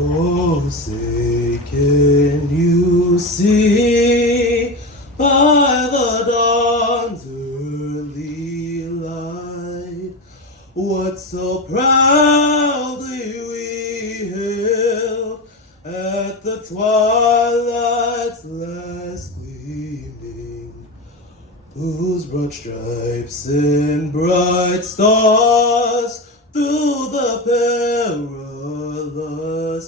Oh, say, can you see by the dawn's early light what so proudly we hailed at the twilight's last gleaming, whose broad stripes and bright stars through the perilous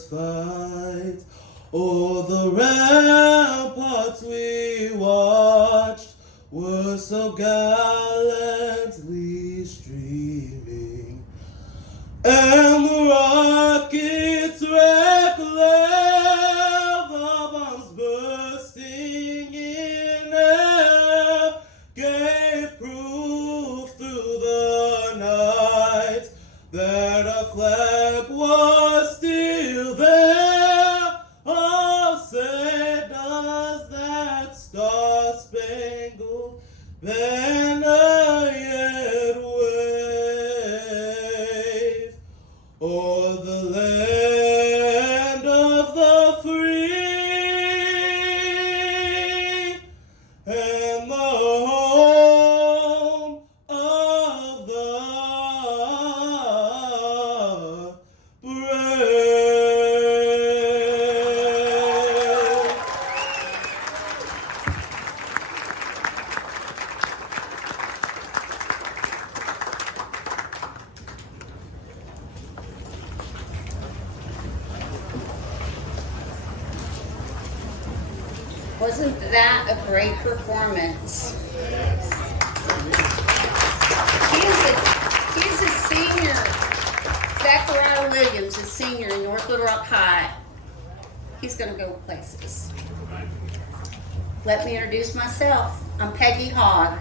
fight o'er the ramparts we watched were so gallantly streaming, and the rockets' red glare, the bombs bursting in air, gave proof through the night that our flag was still there. Oh, say does that star-spangled banner yet wave o'er the land of the free and the home of the brave. Wasn't that a great performance? He is a senior. Zachariah Williams, a senior in North Little Rock High. He's going to go places. Let me introduce myself. I'm Peggy Hogg,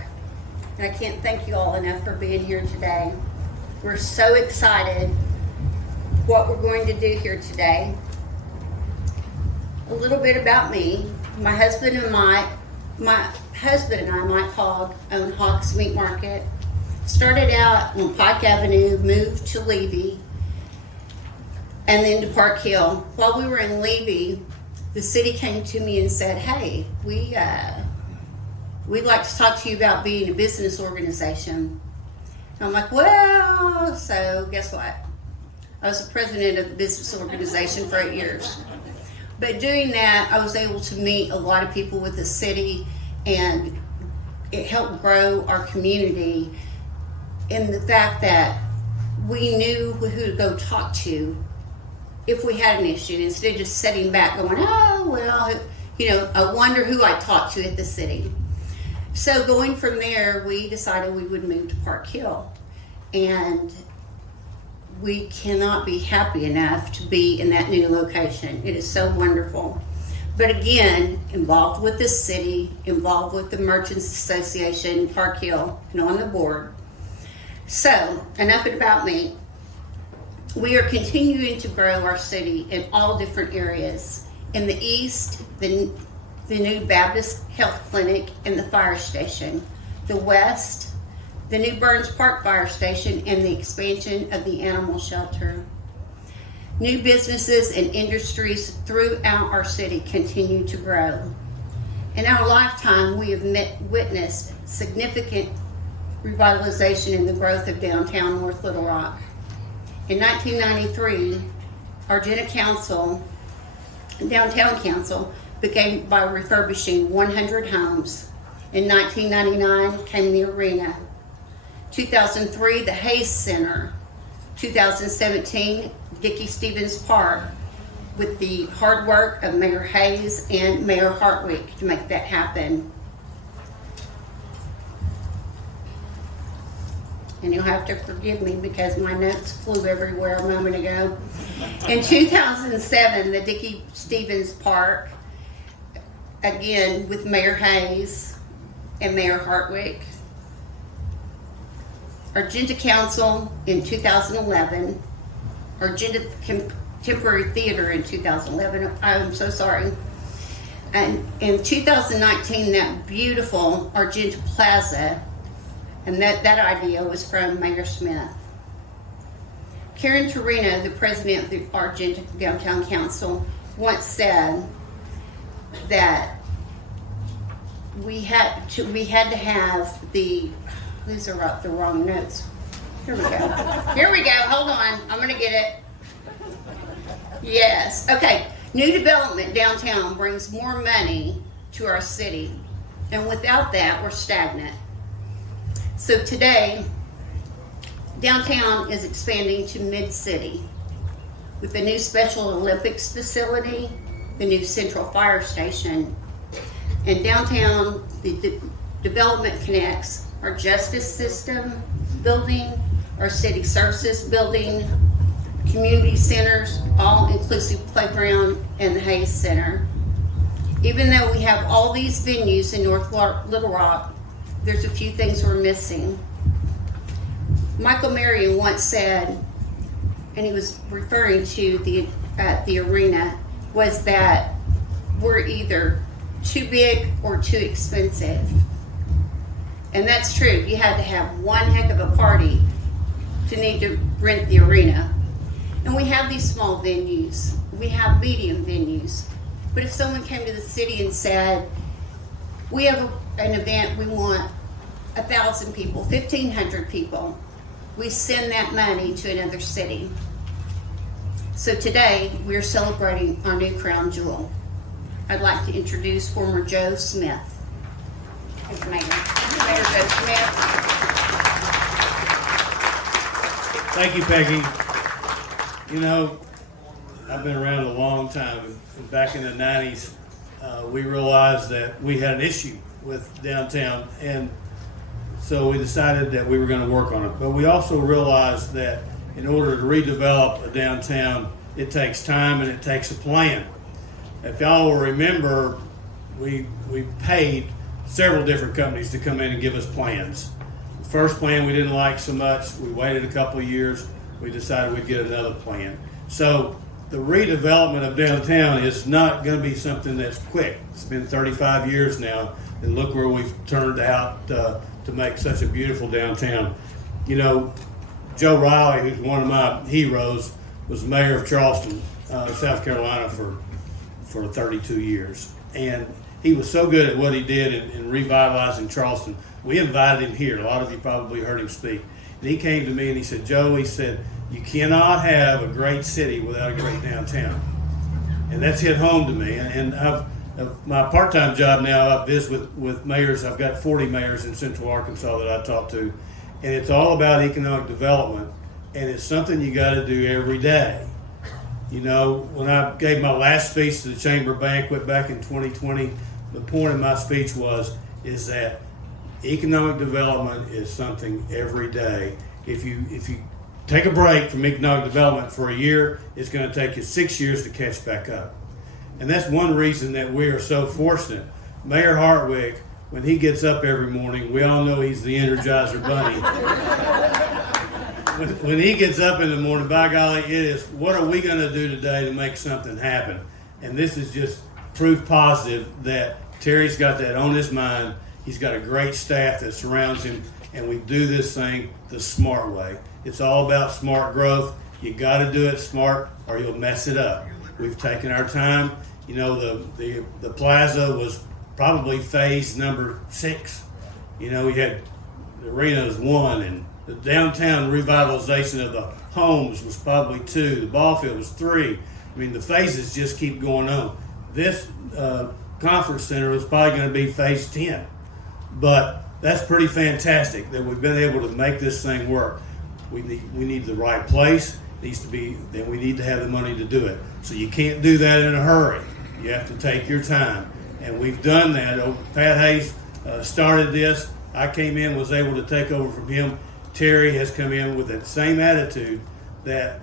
and I can't thank you all enough for being here today. We're so excited what we're going to do here today. A little bit about me. My husband and I, Mike Hogg, own Hogg's Meat Market. Started out on Pike Avenue, moved to Levy, and then to Park Hill. While we were in Levy, the city came to me and said, "Hey, we'd like to talk to you about being a business organization." And I'm like, "Well," so guess what? I was the president of the business organization for 8 years. But doing that, I was able to meet a lot of people with the city, and it helped grow our community in the fact that we knew who to go talk to if we had an issue, instead of just sitting back going, "Oh, well, I wonder who I talked to at the city." So going from there, we decided we would move to Park Hill, and we cannot be happy enough to be in that new location. It is so wonderful. But again, involved with the city, involved with the Merchants Association, Park Hill, and on the board. So, enough about me. We are continuing to grow our city in all different areas. In the east, the new Baptist Health Clinic and the fire station. The west, the new Burns Park Fire Station, and the expansion of the animal shelter. New businesses and industries throughout our city continue to grow. In our lifetime, we have witnessed significant revitalization in the growth of downtown North Little Rock. In 1993, Argenta Council, Downtown Council, began by refurbishing 100 homes. In 1999 came the arena. 2003, the Hayes Center. 2017, Dickey Stevens Park, with the hard work of Mayor Hayes and Mayor Hartwick to make that happen. And you'll have to forgive me because my notes flew everywhere a moment ago. In 2007, the Dickey Stevens Park, again with Mayor Hayes and Mayor Hartwick. Argenta Council in 2011, Argenta Contemporary Theater in 2011, I'm so sorry. And in 2019, that beautiful Argenta Plaza, and that idea was from Mayor Smith. Karen Torino, the president of the Argent Downtown Council, once said that we had to have the, these are up the wrong notes. Here we go. Here we go. Hold on. I'm going to get it. Yes. Okay. New development downtown brings more money to our city. And without that, we're stagnant. So today, downtown is expanding to mid-city with the new Special Olympics facility, the new Central Fire Station, and downtown, the development connects our justice system building, our city services building, community centers, all-inclusive playground, and the Hayes Center. Even though we have all these venues in North Little Rock, there's a few things we're missing. Michael Marion once said, and he was referring to the arena, was that we're either too big or too expensive. And that's true. You had to have one heck of a party to need to rent the arena. And we have these small venues. We have medium venues. But if someone came to the city and said, we have an event, we want 1,000 people, 1,500 people, we send that money to another city. So today, we're celebrating our new crown jewel. I'd like to introduce former Joe Smith as mayor. Mayor Joe Smith. Thank you, Peggy. You know, I've been around a long time. And back in the 90s, we realized that we had an issue with downtown, and so we decided that we were going to work on it. But we also realized that in order to redevelop a downtown, it takes time and it takes a plan. If y'all will remember, we paid several different companies to come in and give us plans. The first plan we didn't like so much. We waited a couple of years. We decided we'd get another plan. So the redevelopment of downtown is not going to be something that's quick. It's been 35 years now, and look where we've turned out to make such a beautiful downtown. You know, Joe Riley, who's one of my heroes, was mayor of Charleston, South Carolina for 32 years. And he was so good at what he did in revitalizing Charleston. We invited him here. A lot of you probably heard him speak. And he came to me and he said, Joe, he said, you cannot have a great city without a great downtown. And that's hit home to me. And my part-time job now, I visit with mayors. I've got 40 mayors in Central Arkansas that I talk to. And it's all about economic development. And it's something you got to do every day. You know, when I gave my last speech to the Chamber banquet back in 2020, the point of my speech is that economic development is something every day. If you take a break from economic development for a year, it's going to take you 6 years to catch back up. And that's one reason that we are so fortunate. Mayor Hartwick, when he gets up every morning, we all know he's the Energizer Bunny. When he gets up in the morning, by golly, it is, what are we going to do today to make something happen? And this is just proof positive that Terry's got that on his mind. He's got a great staff that surrounds him, and we do this thing the smart way. It's all about smart growth. You got to do it smart or you'll mess it up. We've taken our time. You know, the plaza was probably phase number 6. You know, we had the arena was 1, and the downtown revitalization of the homes was probably 2. The ball field was 3. I mean, the phases just keep going on. This conference center was probably going to be phase 10. But that's pretty fantastic that we've been able to make this thing work. We need the right place. Then we need to have the money to do it. So you can't do that in a hurry. You have to take your time. And we've done that. Pat Hayes started this. I came in, was able to take over from him. Terry has come in with that same attitude that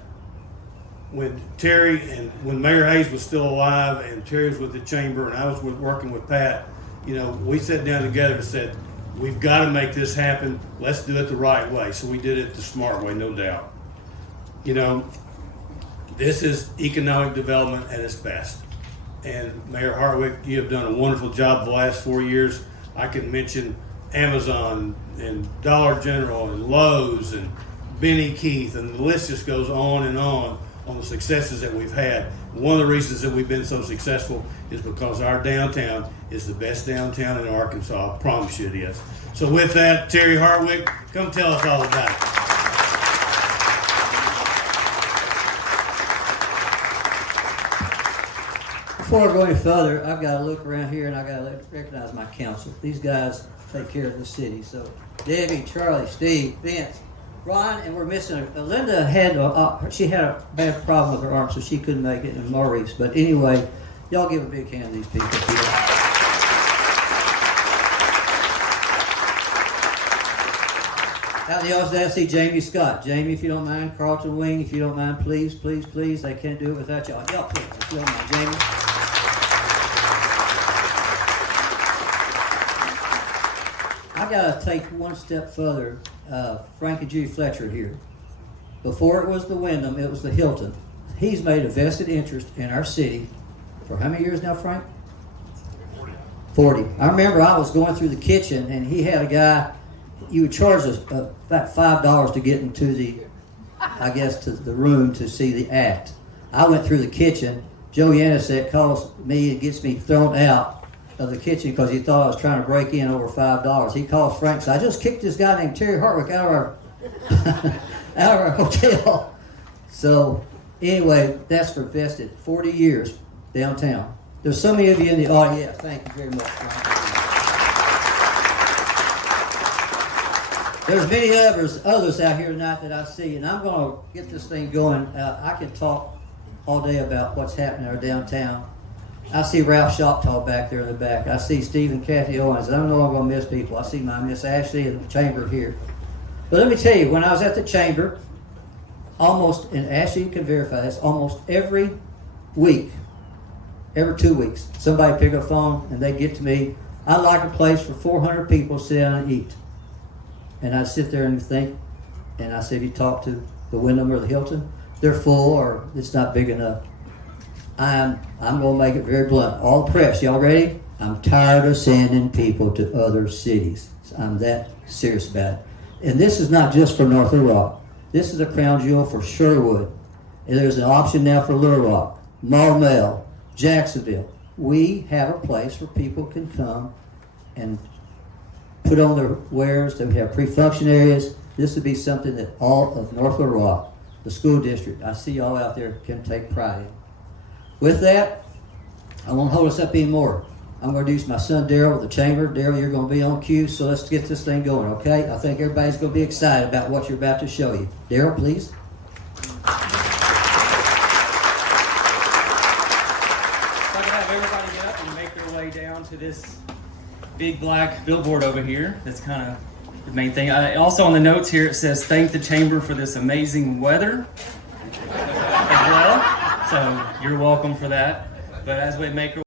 when Mayor Hayes was still alive and Terry was with the chamber and I was working with Pat, you know, we sat down together and said, we've got to make this happen. Let's do it the right way. So we did it the smart way, no doubt. You know, this is economic development at its best. And Mayor Hartwick, you have done a wonderful job the last 4 years. I can mention Amazon and Dollar General and Lowe's and Benny Keith, and the list just goes on the successes that we've had. One of the reasons that we've been so successful is because our downtown is the best downtown in Arkansas. I promise you it is. So with that, Terry Hartwick, come tell us all about it. Before I go any further, I've got to look around here and I've got to recognize my council. These guys take care of the city. So Debbie, Charlie, Steve, Vince, Ron, and we're missing Linda she had a bad problem with her arm, so she couldn't make it, and Maurice. But anyway, y'all give a big hand to these people here. Out in the audience, I see Jamie Scott. Jamie, if you don't mind. Carlton Wing, if you don't mind, please, please, please. They can't do it without y'all. Y'all, please, if you don't mind. Jamie. I got to take one step further. Frank and Judy Fletcher here. Before it was the Wyndham, it was the Hilton. He's made a vested interest in our city for how many years now, Frank? 40. I remember I was going through the kitchen and he had a guy, you would charge us about $5 to get into to the room to see the act. I went through the kitchen. Joe Yanisek calls me and gets me thrown out of the kitchen because he thought I was trying to break in over $5. He calls Frank, so I just kicked this guy named Terry Hartwick out of our hotel. So anyway, that's for vested 40 years downtown. There's so many of you in the audience. Yeah, thank you very much, Frank. There's many others out here tonight that I see, and I'm going to get this thing going. I can talk all day about what's happening in our downtown. I see Ralph Shoptaw back there in the back. I see Steve and Kathy Owens. I don't know if I'm going to miss people. I see my Miss Ashley in the chamber here. But let me tell you, when I was at the chamber, and Ashley can verify this, almost every week, every 2 weeks, somebody pick up a phone and they get to me, I'd like a place for 400 people to sit down and eat. And I'd sit there and think, and I said, if you talk to the Wyndham or the Hilton, they're full or it's not big enough. I'm going to make it very blunt. All the press, y'all ready? I'm tired of sending people to other cities. I'm that serious about it. And this is not just for North Little Rock. This is a crown jewel for Sherwood. And there's an option now for Little Rock, Maumelle, Jacksonville. We have a place where people can come and put on their wares. That we have pre-function areas. This would be something that all of North Little Rock, the school district, I see y'all out there, can take pride in. With that, I won't hold us up anymore. I'm going to introduce my son Derrell with the chamber. Derrell, you're going to be on cue, so let's get this thing going, okay? I think everybody's going to be excited about what you're about to show you. Derrell, please. If I could have everybody get up and make their way down to this big black billboard over here. That's kind of the main thing. Also on the notes here, it says, thank the chamber for this amazing weather as well. So you're welcome for that. But as we make our